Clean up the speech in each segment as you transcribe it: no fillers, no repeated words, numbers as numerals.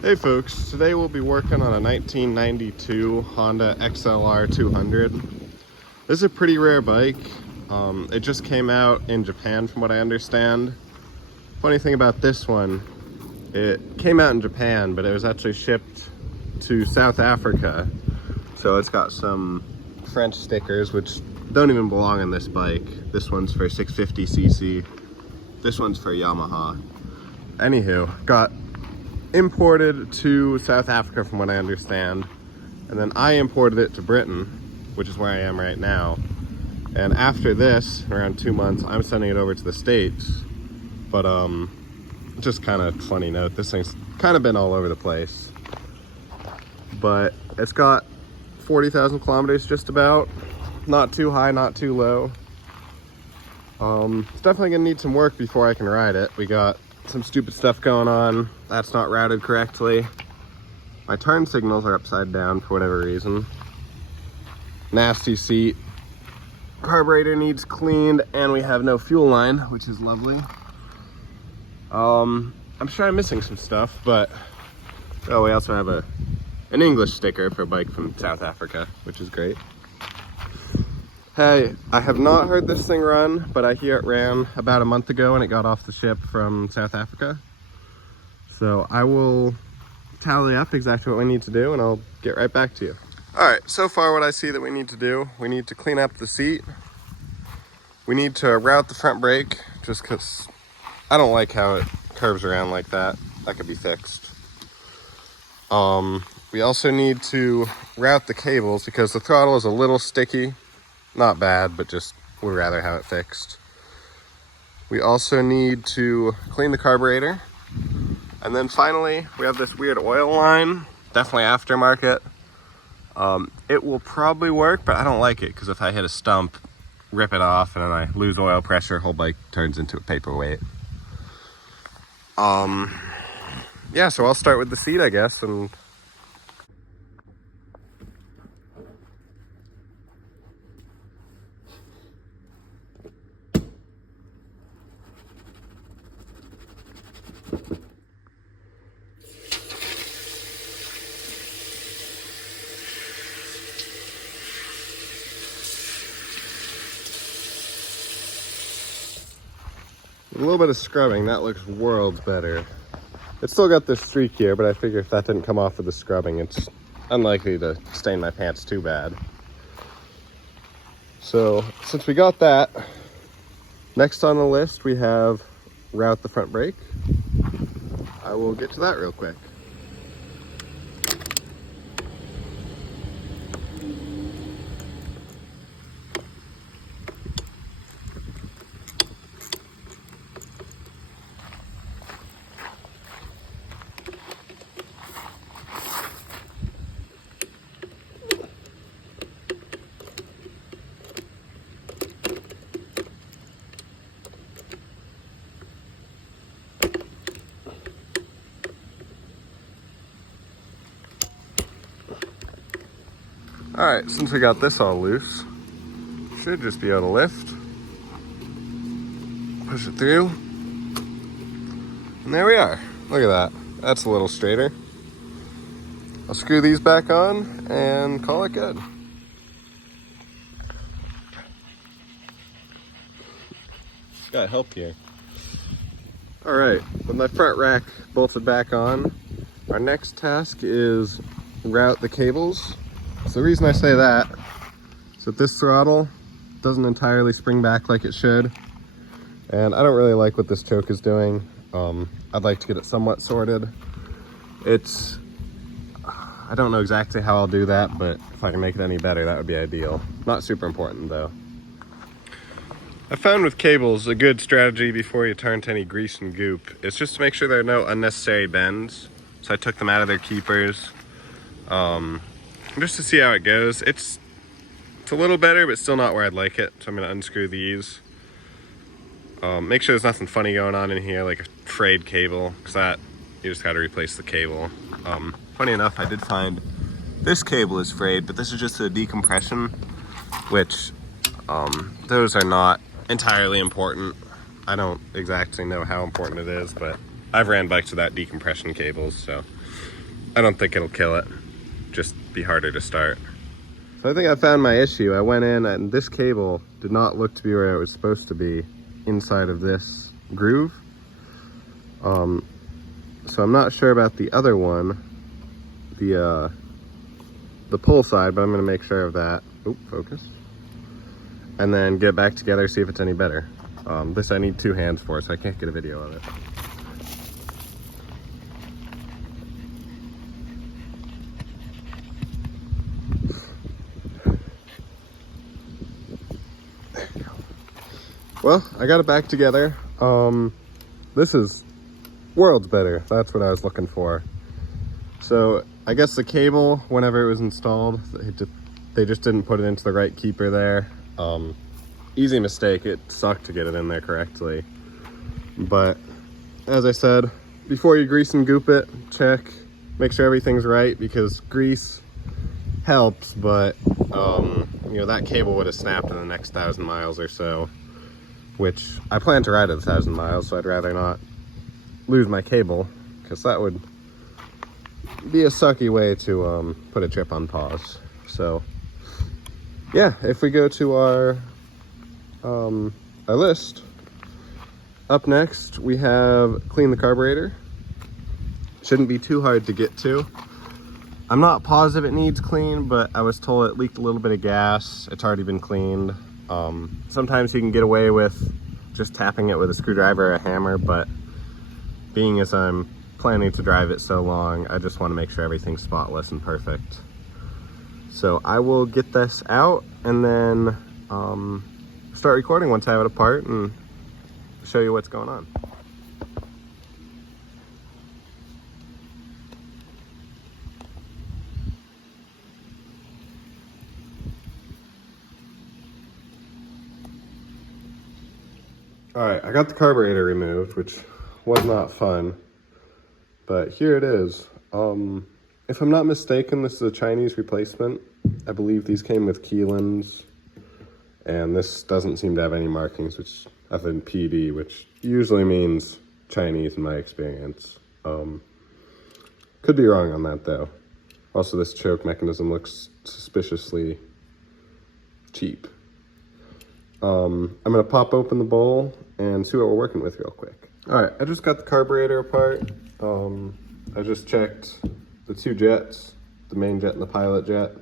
Hey folks, today we'll be working on a 1992 Honda XLR 200. This is a pretty rare bike. It just came out in Japan from what I understand. Funny thing about this one, it came out in Japan, but it was actually shipped to South Africa. So it's got some French stickers, which don't even belong in this bike. This one's for 650cc. This one's for Yamaha. Anywho, got imported to South Africa from what I understand, and then I imported it to Britain, which is where I am right now. And after this, around 2 months, I'm sending it over to the States. But just kind of funny note, this thing's kind of been all over the place, but it's got 40,000 kilometers just about. Not too high, not too low. It's definitely gonna need some work before I can ride it. We got some stupid stuff going on. That's not routed correctly. My turn signals are upside down for whatever reason. Nasty seat. Carburetor needs cleaned, and we have no fuel line, which is lovely. I'm sure I'm missing some stuff, but oh, we also have an English sticker for a bike from South Africa, which is great. Hey, I have not heard this thing run, but I hear it ran about a month ago when it got off the ship from South Africa. So I will tally up exactly what we need to do, and I'll get right back to you. All right, so far what I see that we need to do, we need to clean up the seat. We need to route the front brake, just because I don't like how it curves around like that. That could be fixed. We also need to route the cables because the throttle is a little sticky. Not bad, but just would rather have it fixed. We also need to clean the carburetor. And then finally, we have this weird oil line, definitely aftermarket. It will probably work, but I don't like it because if I hit a stump, rip it off, and then I lose oil pressure, whole bike turns into a paperweight. Yeah, so I'll start with the seat, I guess, and a little bit of scrubbing, that looks worlds better. It's still got this streak here, but I figure if that didn't come off with the scrubbing, it's unlikely to stain my pants too bad. So since we got that, next on the list we have route the front brake. I will get to that real quick. All right, since we got this all loose, should just be able to lift, push it through, and there we are. Look at that. That's a little straighter. I'll screw these back on and call it good. Got help here. All right, with my front rack bolted back on, our next task is route the cables. So the reason I say that is that this throttle doesn't entirely spring back like it should, and I don't really like what this choke is doing. I'd like to get it somewhat sorted. I don't know exactly how I'll do that, but if I can make it any better, that would be ideal. Not super important though. I found with cables a good strategy before you turn to any grease and goop. It's just to make sure there are no unnecessary bends. So I took them out of their keepers. Just to see how it goes. It's a little better, but still not where I'd like it. So I'm gonna unscrew these. Make sure there's nothing funny going on in here, like a frayed cable, because that, you just gotta replace the cable. Funny enough, I did find this cable is frayed, but this is just a decompression, which those are not entirely important. I don't exactly know how important it is, but I've ran bikes without decompression cables, so I don't think it'll kill it. Just be harder to start. So I think I found my issue. I went in and this cable did not look to be where it was supposed to be inside of this groove. So I'm not sure about the other one, the pull side, but I'm gonna make sure of that. Oop, focus. And then get it back together, see if it's any better. This I need 2 hands for, so I can't get a video of it. There you go. Well, I got it back together. This is worlds better. That's what I was looking for. So I guess the cable, whenever it was installed, they just didn't put it into the right keeper there. Easy mistake. It sucked to get it in there correctly. But as I said, before you grease and goop it, check, make sure everything's right, because grease helps, but you know, that cable would have snapped in the next 1,000 miles or so, which I plan to ride at 1,000 miles, so I'd rather not lose my cable, because that would be a sucky way to put a trip on pause. So yeah, if we go to our list, up next we have clean the carburetor. Shouldn't be too hard to get to. I'm not positive it needs clean, but I was told it leaked a little bit of gas. It's already been cleaned. Sometimes you can get away with just tapping it with a screwdriver or a hammer, but being as I'm planning to drive it so long, I just want to make sure everything's spotless and perfect. So I will get this out and then start recording once I have it apart and show you what's going on. Alright, I got the carburetor removed, which was not fun, but here it is. If I'm not mistaken, this is a Chinese replacement. I believe these came with Keelans, and this doesn't seem to have any markings, which other than PD, which usually means Chinese in my experience. Could be wrong on that though. Also, this choke mechanism looks suspiciously cheap. I'm gonna pop open the bowl and see what we're working with real quick. All right, I just got the carburetor apart. I just checked the 2 jets, the main jet and the pilot jet,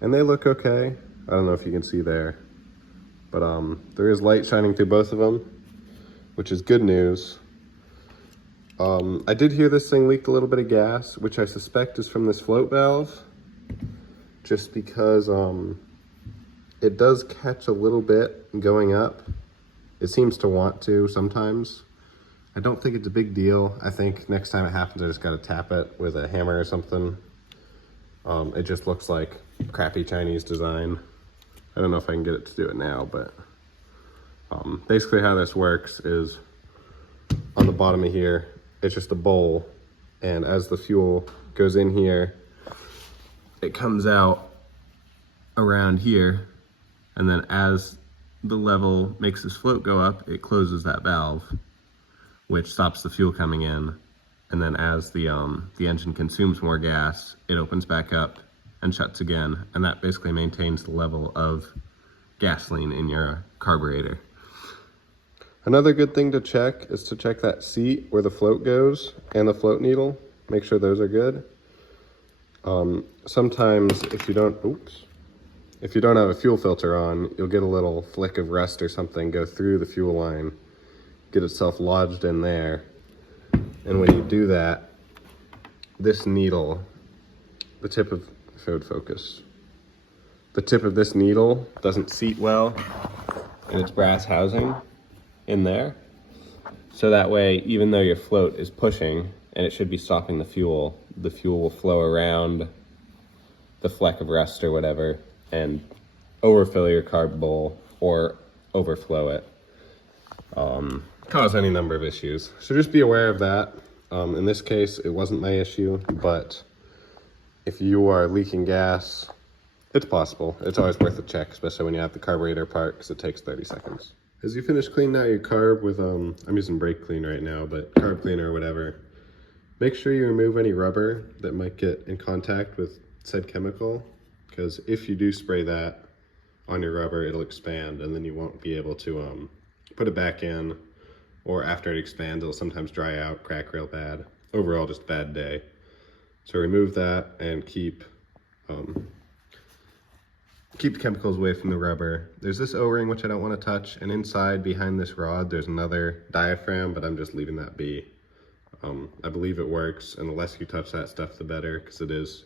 and they look okay. I don't know if you can see there, but there is light shining through both of them, which is good news. I did hear this thing leaked a little bit of gas, which I suspect is from this float valve, just because it does catch a little bit going up. It seems to want to sometimes. I don't think it's a big deal. I think next time it happens, I just gotta tap it with a hammer or something. It just looks like crappy Chinese design. I don't know if I can get it to do it now, but basically how this works is on the bottom of here, it's just a bowl, and as the fuel goes in here, it comes out around here, and then as the level makes this float go up, it closes that valve, which stops the fuel coming in. And then as the engine consumes more gas, it opens back up and shuts again. And that basically maintains the level of gasoline in your carburetor. Another good thing to check is to check that seat where the float goes and the float needle. Make sure those are good. Sometimes if you don't have a fuel filter on, you'll get a little flick of rust or something go through the fuel line, get itself lodged in there. And when you do that, this needle, the tip of this needle doesn't seat well in its brass housing in there. So that way, even though your float is pushing and it should be stopping the fuel will flow around the fleck of rust or whatever and overfill your carb bowl or overflow it. Cause any number of issues. So just be aware of that. In this case, it wasn't my issue, but if you are leaking gas, it's possible. It's always worth a check, especially when you have the carburetor apart, because it takes 30 seconds. As you finish cleaning out your carb with, I'm using brake clean right now, but carb cleaner or whatever, make sure you remove any rubber that might get in contact with said chemical, because if you do spray that on your rubber, it'll expand and then you won't be able to put it back in, or after it expands, it'll sometimes dry out, crack real bad. Overall, just a bad day. So remove that and keep the chemicals away from the rubber. There's this O-ring which I don't want to touch, and inside behind this rod there's another diaphragm, but I'm just leaving that be. I believe it works, and the less you touch that stuff the better, because it is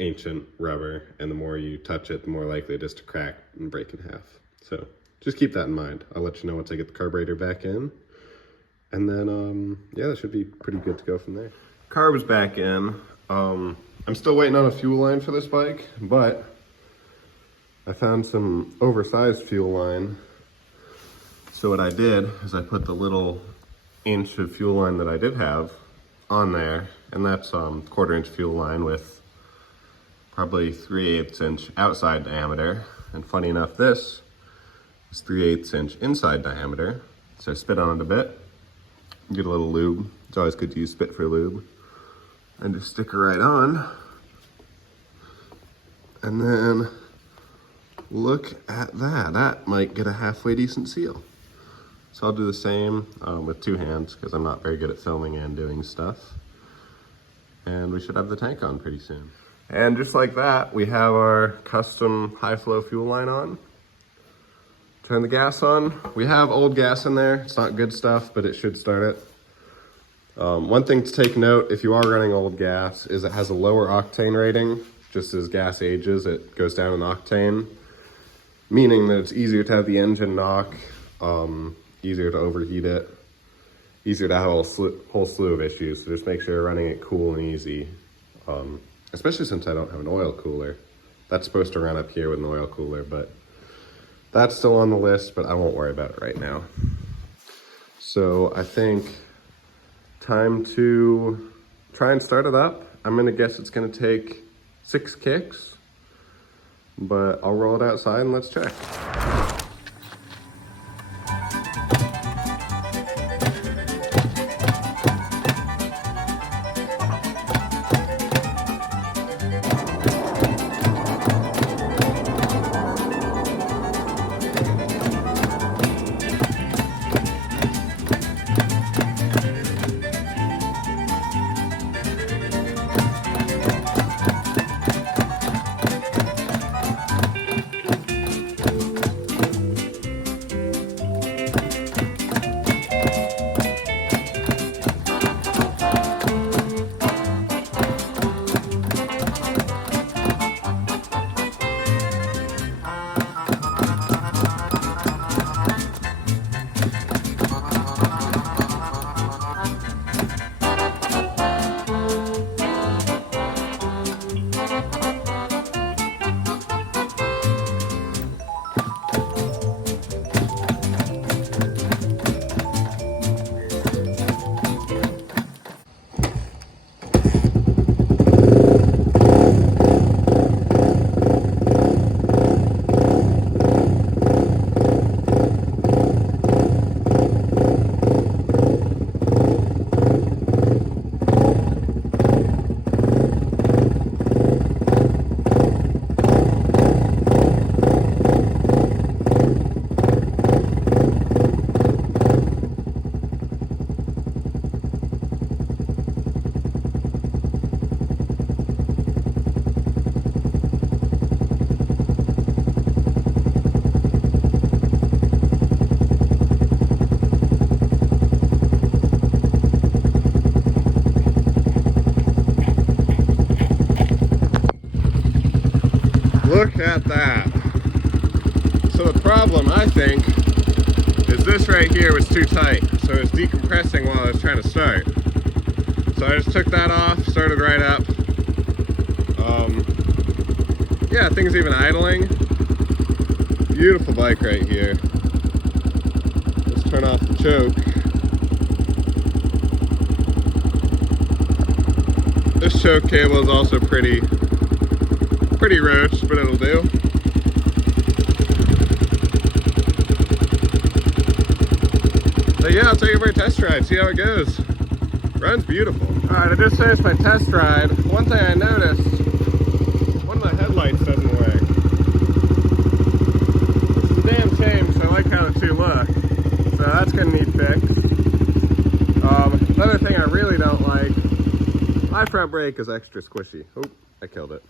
ancient rubber, and the more you touch it the more likely it is to crack and break in half. So just keep that in mind. I'll let you know once I get the carburetor back in, and then yeah, that should be pretty good to go from there. Carb's back in. I'm still waiting on a fuel line for this bike, but I found some oversized fuel line. So what I did is I put the little inch of fuel line that I did have on there, and that's 1/4 inch fuel line with probably 3/8 inch outside diameter. And funny enough, this is 3/8 inch inside diameter. So I spit on it a bit, get a little lube. It's always good to use spit for lube. And just stick it right on. And then look at that. That might get a halfway decent seal. So I'll do the same with 2 hands, because I'm not very good at filming and doing stuff. And we should have the tank on pretty soon. And just like that, we have our custom high flow fuel line on. Turn the gas on. We have old gas in there. It's not good stuff, but it should start it. One thing to take note if you are running old gas is it has a lower octane rating. Just as gas ages, it goes down in octane, meaning that it's easier to have the engine knock, easier to overheat it, easier to have a whole slew of issues. So just make sure you're running it cool and easy, especially since I don't have an oil cooler. That's supposed to run up here with an oil cooler, but that's still on the list, but I won't worry about it right now. So I think time to try and start it up. I'm gonna guess it's gonna take 6 kicks, but I'll roll it outside and let's check. Look at that. So the problem, I think, is this right here was too tight. So it's decompressing while I was trying to start. So I just took that off, started right up. Yeah, thing's even idling. Beautiful bike right here. Let's turn off the choke. This choke cable is also pretty roached, but it'll do. yeah, I'll take it for a test ride, see how it goes. Runs beautiful. All right, I just finished my test ride. One thing I noticed, one of the headlights doesn't work. It's a damn shame, because I like how the two look. So that's gonna need fixed. Another thing I really don't like, my front brake is extra squishy. Oh, I killed it.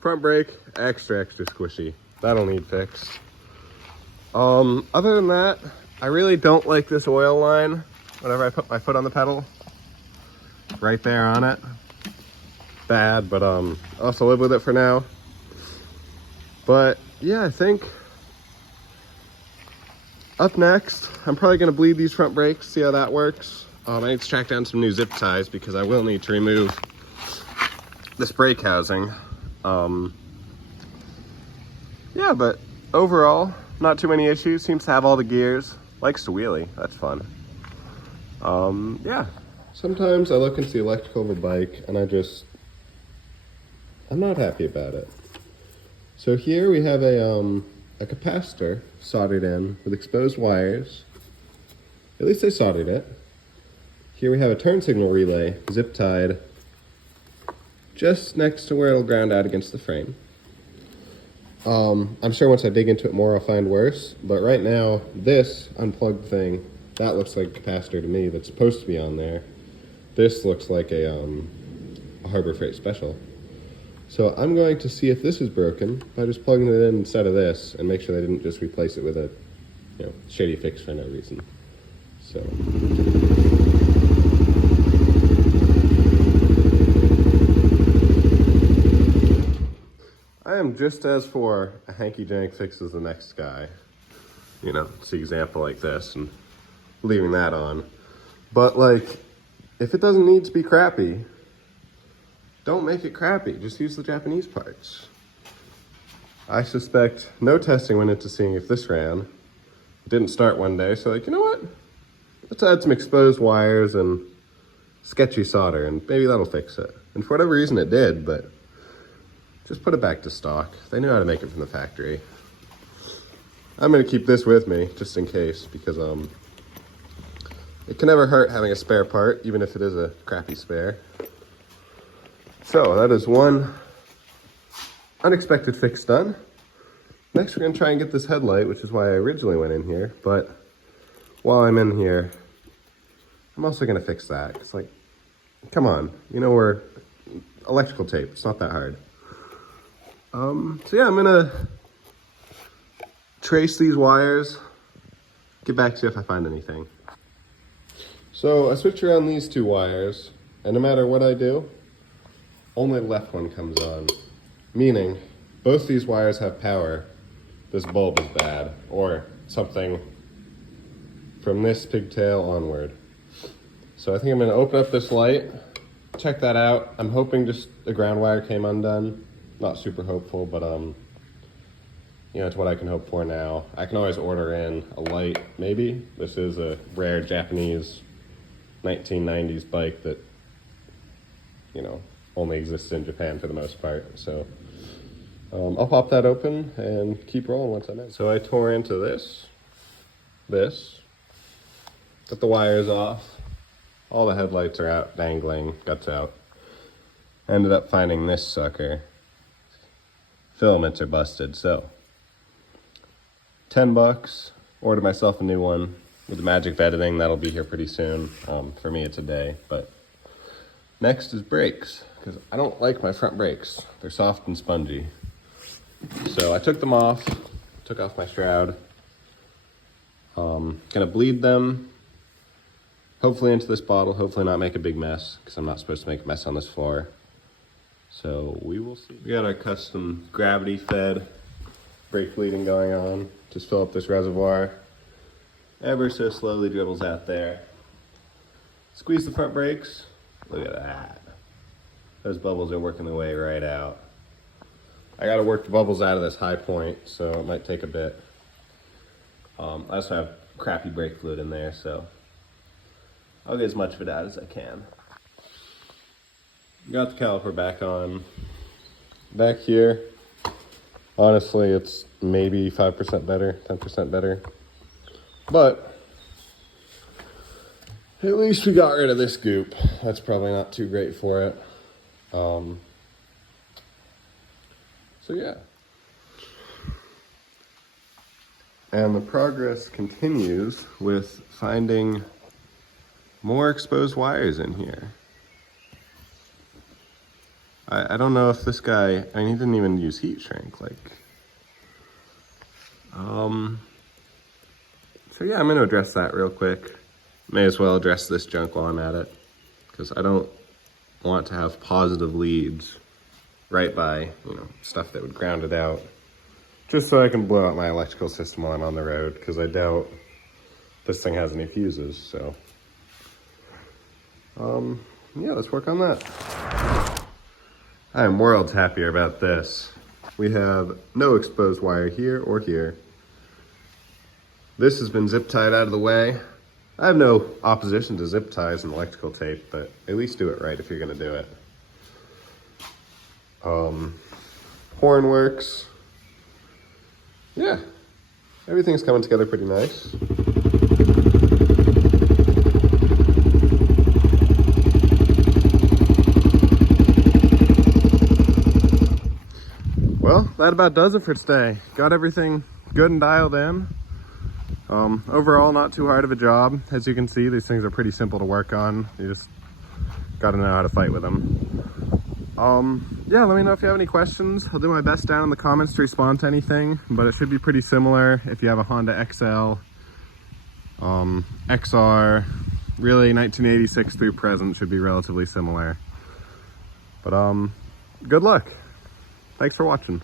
Front brake, extra squishy. That'll need fixed. Other than that, I really don't like this oil line whenever I put my foot on the pedal. Right there on it. Bad, but I'll also live with it for now. But yeah, I think up next, I'm probably gonna bleed these front brakes, see how that works. I need to track down some new zip ties because I will need to remove this brake housing. Yeah, but overall, not too many issues. Seems to have all the gears. Likes to wheelie. That's fun. Yeah. Sometimes I look into the electrical of a bike and I'm not happy about it. So here we have a capacitor soldered in with exposed wires. At least I soldered it. Here we have a turn signal relay zip tied just next to where it'll ground out against the frame. I'm sure once I dig into it more, I'll find worse. But right now, this unplugged thing, that looks like a capacitor to me that's supposed to be on there. This looks like a Harbor Freight Special. So I'm going to see if this is broken by just plugging it in instead of this and make sure they didn't just replace it with a shady fix for no reason. So. I am just as for a hanky-dank fix as the next guy. See example like this and leaving that on. But like, if it doesn't need to be crappy, don't make it crappy. Just use the Japanese parts. I suspect no testing went into seeing if this ran. It didn't start one day, so like, you know what? Let's add some exposed wires and sketchy solder and maybe that'll fix it. And for whatever reason it did, but just put it back to stock. They knew how to make it from the factory. I'm gonna keep this with me just in case because it can never hurt having a spare part, even if it is a crappy spare. So that is one unexpected fix done. Next we're gonna try and get this headlight, which is why I originally went in here. But while I'm in here, I'm also gonna fix that. It's like, come on, we're electrical tape. It's not that hard. So yeah, I'm gonna trace these wires, get back to you if I find anything. So I switch around these two wires, and no matter what I do, only the left one comes on. Meaning, both these wires have power. This bulb is bad, or something from this pigtail onward. So I think I'm gonna open up this light, check that out. I'm hoping just the ground wire came undone. Not super hopeful, but it's what I can hope for now. I can always order in a light, maybe. This is a rare Japanese 1990s bike that, only exists in Japan for the most part. So I'll pop that open and keep rolling once I'm in. So I tore into this, got the wires off. All the headlights are out, dangling, guts out. Ended up finding this sucker. Filaments are busted, so $10. Ordered myself a new one with the magic of editing. That'll be here pretty soon. For me, it's a day. But next is brakes, because I don't like my front brakes. They're soft and spongy. So I took them off, took off my shroud. Gonna bleed them, hopefully into this bottle. Hopefully not make a big mess, because I'm not supposed to make a mess on this floor. So we will see. We got our custom gravity fed brake bleeding going on. Just fill up this reservoir. Ever so slowly dribbles out there. Squeeze the front brakes. Look at that. Those bubbles are working their way right out. I gotta work the bubbles out of this high point, so it might take a bit. I also have crappy brake fluid in there, so I'll get as much of it out as I can. Got the caliper back on. Back here, honestly, it's maybe 5% better, 10% better. But At least we got rid of this goop. That's probably not too great for it. So yeah. And the progress continues with finding more exposed wires in here. I don't know if this guy, I mean, he didn't even use heat shrink, like, so yeah, I'm gonna address that real quick. May as well address this junk while I'm at it, because I don't want to have positive leads right by, stuff that would ground it out, just so I can blow out my electrical system while I'm on the road, because I doubt this thing has any fuses, so. Yeah, let's work on that. I am worlds happier about this. We have no exposed wire here or here. This has been zip tied out of the way. I have no opposition to zip ties and electrical tape, but at least do it right if you're gonna do it. Horn works. Yeah, everything's coming together pretty nice. Well, that about does it for today. Got everything good and dialed in. Overall, not too hard of a job. As you can see, these things are pretty simple to work on. You just gotta know how to fight with them. Yeah, let me know if you have any questions. I'll do my best down in the comments to respond to anything, but it should be pretty similar if you have a Honda XL, XR, really 1986 through present should be relatively similar. But good luck. Thanks for watching.